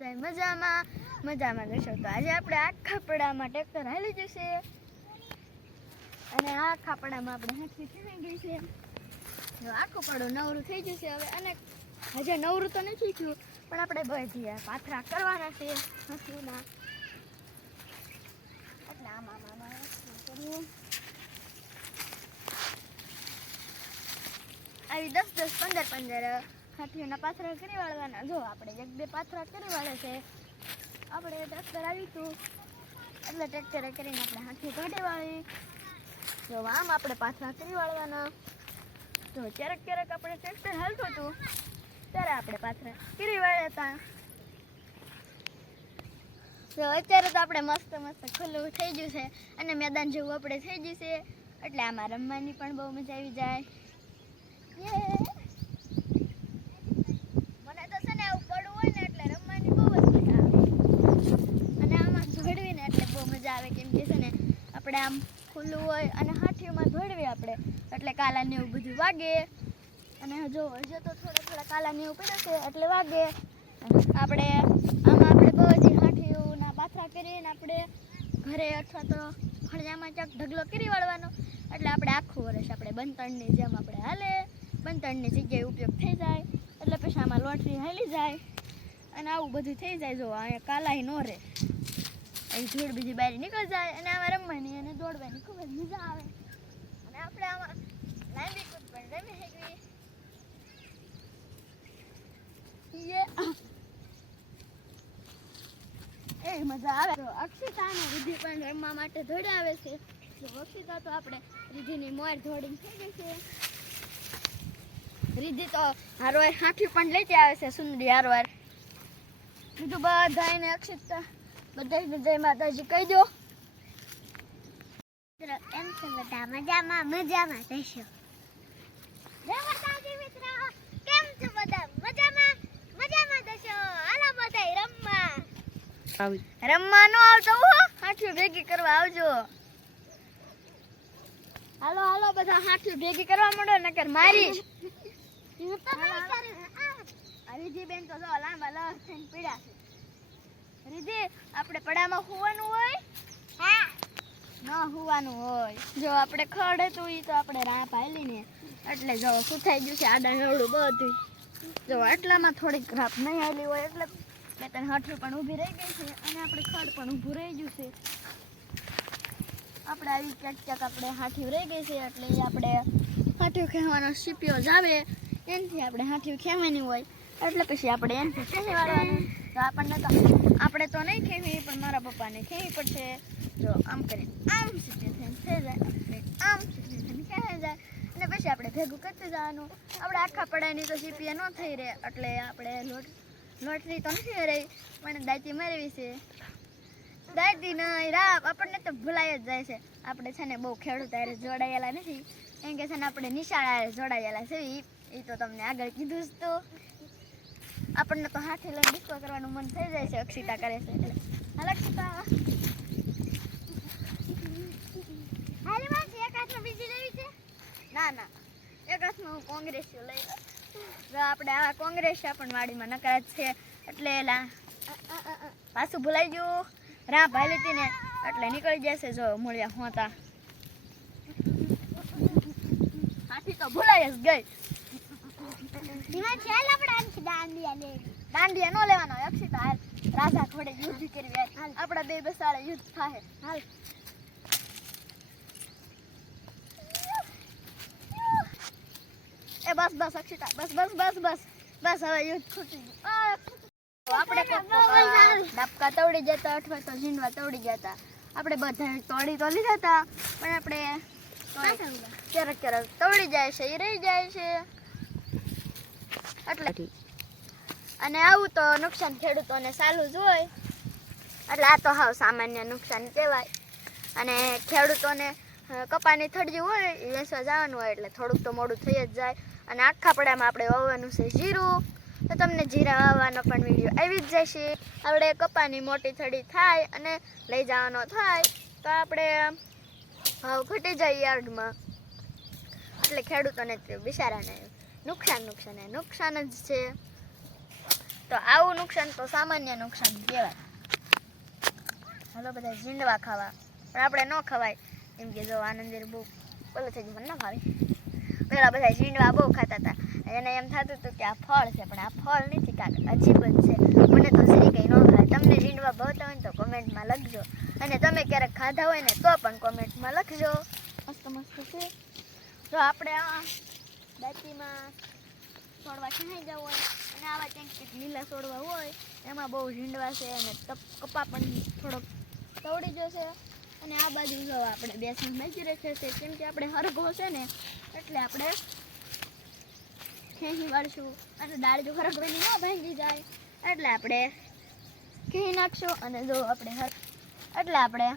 મજામાં. મજામાં જશો તો આજે આપણે આ ખાપડામાં ટ્રેક્ટર હાલી જશે અને આ ખાપડામાં આપણે હાથી થઈ ગઈ છે. આખું પડું નવરું થઈ જશે હવે. અને હજે નવરું તો નથી થયું, પણ આપણે બધી પાથરા કરવાના છે. હાથીના એટલે આમાં આમાં આવી દસ દસ, પંદર પંદર હાથીઓના પાથરા કરી વાળવાના. જો, આપણે એક બે પાથરા કરી વાળે છે. આપણે ટ્રેક્ટર આવીશું. એટલે ટ્રેક્ટરે કરીને આપણે હાથી કાઢી વાળી. જો, આમ આપણે પાથરા કરી વાળવાના. જો, ક્યારેક ક્યારેક આપણે ટ્રેક્ટર હાલતું હતું, ત્યારે આપણે પાથરા કરી વાળ્યા હતા. તો અત્યારે તો આપણે મસ્ત મસ્ત ખુલ્લું થઈ ગયું છે અને મેદાન જેવું આપણે થઈ ગયું છે. એટલે આમાં રમવાની પણ બહુ મજા આવી જાય. યે! મને તો છે ને આવું પડવું હોય ને એટલે રમવાની બહુ જ મજા આવે. અને આમાં ધોળવીને એટલે બહુ મજા આવે. કેમ કે છે ને, આપણે આમ ખુલ્લું હોય અને હાથીઓમાં દોડવી આપણે, એટલે કાલા ને એવું બધું વાગે. અને જો, હજુ તો થોડા થોડા કાલા ને એવું છે, એટલે વાગે. આપણે, આમાં આપણે બહુ જ હાથીઓના પાથરા કરીને આપણે ઘરે અથવા તો ફળિયામાં ક્યાંક ઢગલો કરી વાળવાનો. એટલે આપણે આખું વર્ષ આપણે બંતણની જેમ આપણે હાલે. બંતણની જગ્યાએ ઉપયોગ થઈ જાય. એટલે પછી આમાં લોટરી હાલી જાય. અને આવું બધું થઈ જાય જો અહીંયા કાલાય નો રહે. અહીં ધૂળ બીજી બહાર નીકળી જાય અને આમાં રમવાની અને દોડવાની ખૂબ જ મજા આવે. અને આપણે આમાં લાંબી કૂદ પણ રમી શકીએ. એ મજા આવે. તો અક્ષિતા અને રિધિ પણ રમવા માટે દોડે આવે છે. અક્ષિતા તો આપણે રિધિની મોર દોડીને થઈ ગઈ છે. રિધિ તો હારો હાથી પણ લેતી આવે છે, સુંદરી હારવાર બીજું બધાને અક્ષિતા બધા બધા માતાજી કહી દો. એમ છે બધા મજામાં મજામાં રહેશો જય માતાજી મિત્ર. કેમ છો બધા? મજામાં મજામાં રહેશો હાલો બધાય રમવા. રમવા નો આવતો હો. ભેગી કરવા આવજો. હાલો હાલો બધા હાથીઓ ભેગી કરવા માંડો નકર મારી. હું તો નહીં કરું આ, રીધિ બેન તો જો લાંબા લસ થઈને પીડા છે. રીધિ આપણે પડામાં હોવાનું હોય? હા. ન હોવાનું હોય. જો આપણે ખડ હતું ઈ તો આપણે રા પાલી ને. એટલે જો શું થઈ ગયું છે આડા નવડું બધું જો આટલામાં થોડીક રાપ નહીં આવેલી હોય એટલે બે ત્રણ હઠું પણ ઊભી રહી ગઈ છે અને આપણે ખડ પણ ઊભું રહી ગયું છે. આપણે આવી ક્યાંક ક્યાંક આપણે હાઠી રહી ગઈ છે એટલે આપણે હાઠીઓ ખેવાનો સીપીઓ જ આવે. એનાથી આપણે હાઠીઓ ખેવાની હોય. એટલે પછી આપણે એમ ખેંચી વાળવાનું? તો આપણને તો આપણે તો નહીં ખેવી પણ મારા પપ્પાને ખેવી પડશે. જો આમ કરીને આમ સીધી થઈને થઈ જાય, આમ સીધી થઈને ખેવાઈ જાય? અને પછી આપણે ભેગું કરતું જવાનું. આપણે આખા પડાની તો સીપીએ ન થઈ રહે, એટલે આપણે લોટ લોટરી તો નથી રહી પણ દાંતી મારવી છે. દાંતી નહીં, રાપ. આપણને તો ભૂલાઈ જ જાય છે. આપણે છે ને બહુ ખેડૂત જોડાયેલા નથી. એમ કે છે ને આપણે નિશાળા જોડાયેલા છે. એ તો તમને આગળ કીધું જ તો. આપણને તો હાથે લઈને ડિસ્કો કરવાનું મન થઈ જાય છે, અક્ષિતા કરે છે. હાલ, અક્ષિતા. હાલ, બસ બીજી લેવી છે? ના ના. એક કોંગ્રેસ લઈ. જો આપણે આવા કોંગ્રેસ પણ વાડીમાં નકરા છે. એટલે એલા પાછું ભૂલાઈ ગયું. રા ભાઈ લીધી એટલે નીકળી જશે જો મૂળિયા હોતા. હાથી તો ભૂલાઈ જ ગઈ. ધીમા છે આપણે દાંડિયા લેવી દાંડિયા નો લેવાનો હોય, અક્ષિતા હાલ. રાજા ઘોડે યુદ્ધ કરવી હાલ. આપણા બે બેસાડે યુદ્ધ થાય. હાલ. એ બસ બસ અક્ષિતા બસ બસ બસ બસ. બસ હવે યુદ્ધ ખૂટી ગયું. આપણે ડબકા તોડી જતા અથવા તો ઝીંડવા તોડી જતા આપણે બધા તોડી તો લીધા હતા પણ આપણે ક્યારેક ક્યારેક તોડી જાય છે એ રહી જાય છે. એટલે. અને આવું તો નુકસાન ખેડૂતોને સારું જ હોય. એટલે આ તો હાવ સામાન્ય નુકસાન કહેવાય. અને ખેડૂતોને કપાની થડજી હોય લેસવા જવાનું હોય એટલે થોડુંક તો મોડું થઈ જ જાય. અને આખા પડામાં આપણે વાવવાનું છે જીરું. તો તમને જીરા વાવવાનો પણ વીડિયો આવી જ જશે. આપણે કપાની મોટી થડી થાય અને લઈ જવાનો થાય, તો આપણે ભાવ ઘટી જાય યાર્ડમાં. એટલે ખેડૂતોને બિચારાને નુકસાન નુકસાન એ નુકસાન જ છે. તો આવું નુકસાન તો સામાન્ય નુકસાન કહેવાય. હાલો બધા ઝીંડવા ખાવા. પણ આપણે ન ખવાય. એમ કે જો આનંદીર બહુ બોલો થઈ મને ન ભાવે. પેલા બધા ઝીંડવા બહુ ખાતા હતા. એને એમ થતું હતું કે આ ફળ છે, પણ આ ફળ નથી કાંક અજીબ જ છે. મને તો શ્રી કંઈ ન ભાવે. તમને ઝીંડવા ભાવતા હોય તો કોમેન્ટમાં લખજો. અને તમે ક્યારેક ખાધા હોય ને તો પણ કોમેન્ટમાં લખજો. મસ્ત મસ્ત છે. જો આપણે આ દાંતીમાં છોડવા છણાઈ જવું હોય? અને આવા કંઈક કંઈક લીલા છોડવા હોય, એમાં બહુ ઝીંડવા છે અને કપા પણ થોડોક તવડી જશે. અને આ બાજુ જો આપણે બેસન મેચી રાખે છે, કેમ કે આપણે હરગો છે ને, એટલે આપણે ખેંચી વાળશું. અને દાળ જો હરગવાની ન ભાંગી જાય, એટલે આપણે ખેંચી નાખશું. અને જો આપણે હર, એટલે આપણે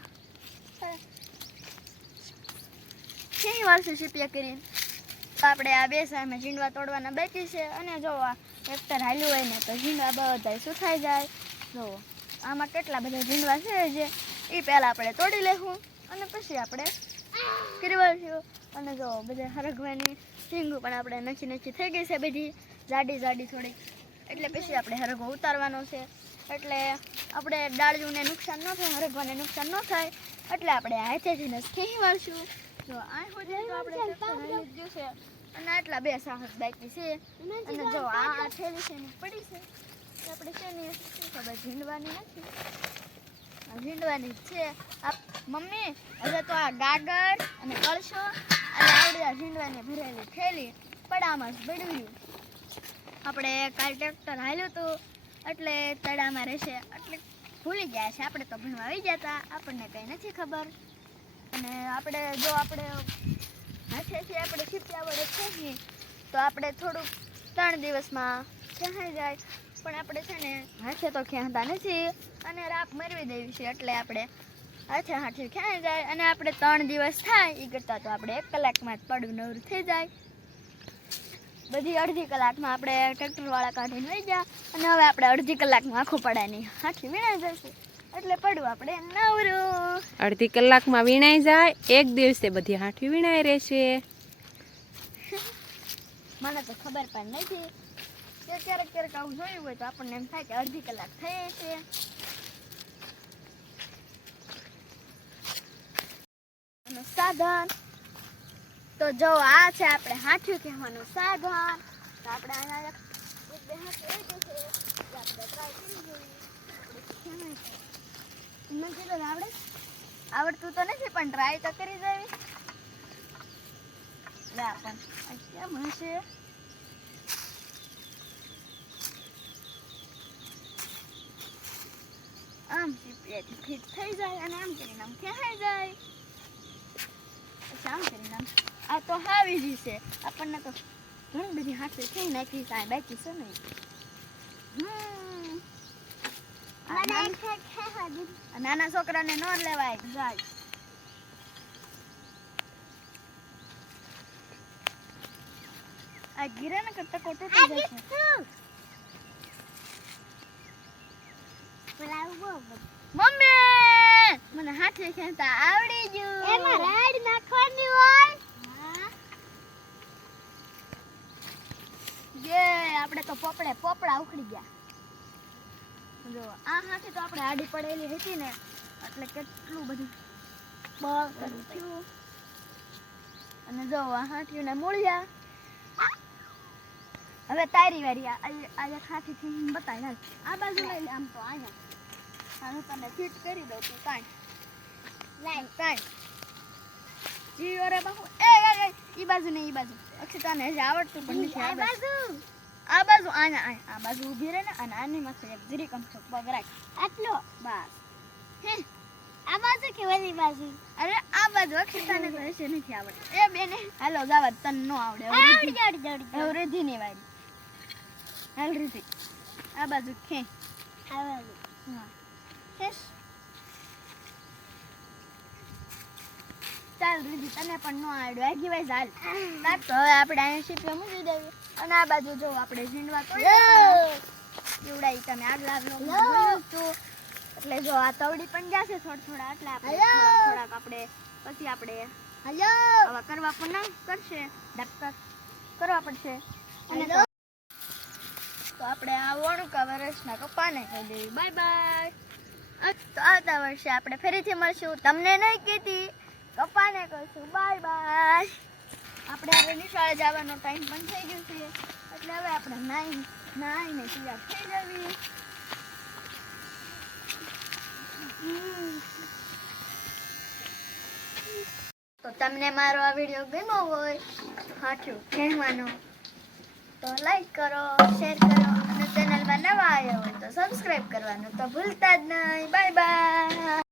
ખેંચી વાળશું સીપિયા કરીને. તો આપણે આ બે સામે ઝીંડવા તોડવાના બાકી છે અને જો આ ટ્રેક્ટર હાલ્યું હોય ને તો ઝીંડવા બધા સુખાઈ જાય. જો, આમાં કેટલા બધા ઝીંડવા છે જે એ પહેલાં આપણે તોડી લેવું અને પછી આપણે કિરવાશું અને જો, બધા હરગવાની ઢીંગું પણ આપણે નચી નચી થઈ ગઈ છે બધી. જાડી જાડી થોડી એટલે પછી આપણે હરગો ઉતારવાનો છે. એટલે આપણે ડાળીઓને નુકસાન ન થાય, હરગવાને નુકસાન ન થાય. એટલે આપણે હાથેથી જ ખેંચી વાળશું જો આ આપણે અને આટલા બે સાહસ બાકી છે. અને જો આ થેલી છે પડી છે? આપણે છે ને શું ખબર? ઝીંડવાની નથી. ઝીંડવાની છે. મમ્મી હવે તો આ ગાગર અને કળશો અને આવડી આ ઝીંડવાની ભરેલી થેલી પડામાં જ બળવ્યું આપણે કાલ ટ્રેક્ટર હાલ્યું હતું. એટલે તળામાં રહેશે. એટલે ભૂલી ગયા છે. આપણે તો ભણવા આવી ગયા હતા આપણને કંઈ નથી ખબર. અને આપણે જો આપણે હાથેથી આપણે છીપ્યા વડે ખેંચીએ તો આપણે થોડુંક ત્રણ દિવસમાં ખેંચાઈ જાય. પણ આપણે છે ને હાથે તો ખેંચતા નથી. અને રાપ મરવી દેવી છે, એટલે આપણે હાથે હાથે ખેંચાઈ જાય. અને આપણે ત્રણ દિવસ થાય એ કરતાં તો આપણે એક કલાકમાં જ પડવું નવરું થઈ જાય. બધી અડધી કલાકમાં આપણે ટ્રેક્ટરવાળા કાઢીને લઈ ગયા. અને હવે આપણે અડધી કલાકમાં આખું પડાની હાથી વીણાઈ જશે. એટલે પડવું આપણે નવરું. અડધી કલાકમાં વીણાઈ જાય એક દિવસે બધી હાંઠી વીણાઈ રહેશે. મને તો ખબર પણ નથી. કે ક્યારેક ક્યારેક આવું જોયું હોય તો આપણને એમ થાય કે અડધી કલાક થઈ છે સાધન. તો જો આ છે આપણે હાથ્યું કહેવાનું સાધન. તો આપણે આના એક બે હાથ આપણે ટ્રાય કરી જોઈએ. તમને કીધું આવડે. આવડતું તો નથી, પણ ટ્રાય તો કરી દેવી. પણ કેમ હશે? આમ ચીપિયાથી ફિટ થઈ જાય અને આમ કરીને આમ ખેંચાઈ જાય. પછી આમ કરીને આમ. આ તો હાવી જ છે. આપણને તો ઘણી બધી હાથે થઈ નાખી કાંઈ બાકી છે નહીં. હમ. નાન- છોકરાને ન લેવાય. જાય. આ ગીરે ને કરતા કોટો થઈ જશે. મમ્મી! મને હાથે ખેંચતા આવડી ગયું. એમાં રાડ નાખવાની હોય? જે આપણે તો પોપડે પોપડા ઉખડી ગયા. જો આ હાથે તો આપણે આડી પડેલી હતી ને એટલે કેટલું બધું બળ અને જો આ હાથીઓને મૂળ્યા. હવે તારી વારી આ આ થી હાથીથી બતાવી હાલ આ બાજુ લઈ લે આમ તો અહીંયા. હા તને ફિટ કરી દઉં તું કાંઈ. લાઈ કાંઈ. જી અરે બાપુ. એ એ એ બાજુ ને એ બાજુ. અક્ષિતાને હજી આવડતું પણ નથી આ બાજુ. આ બાજુ આને આ આ બાજુ ઊભી રહે ને અને આની માથે એક જરી કમ પગ રાખ આટલો બસ. હે? આ બાજુ કે ઓલી બાજુ? અરે આ બાજુ અક્ષિતાને તો હશે નથી આવડતું. એ બેને. હાલો જાવા તને નો આવડે આવડી રીધિ- જાડી જાડી હવે રીધિની વારી. હાલ રીધિ આ બાજુ ખે આવડી હા. ખેસ ચાલ રીધિ તને પણ નો આવડ્યું આ વાય ચાલ. ના તો હવે આપણે અહીંયા શીપે મૂકી દેવી અને આ બાજુ જો આપણે ઝીંડવા એવડાઈ તમે આગલા બ્લોગમાં એટલે જો આ તવડી પણ જશે થોડા થોડા એટલે આપણે થોડાક આપણે પછી આપણે હલો. કરવા પણ ના કરશે. ડક્ટર કરવા પડશે. અને તો આપણે આ વણુકા વર્ષના કપ્પાને કહી દેવી બાય બાય તો આવતા વર્ષે આપણે ફરીથી મળશું. તમને નહીં કીધી કપાને કહીશું, બાય બાય. આપણે હવે નિશાળે જવાનો ટાઈમ પણ થઈ ગયો છે. એટલે હવે આપણે નાઈ નાઈને તૈયાર થઈ જવી. તો તમને મારો આ વીડિયો ગમ્યો હોય હાથું કહેવાનો. તો લાઈક કરો શેર કરો, અને ચેનલમાં નવા આવ્યા હોય તો સબસ્ક્રાઈબ કરવાનું તો ભૂલતા જ નહીં. Bye bye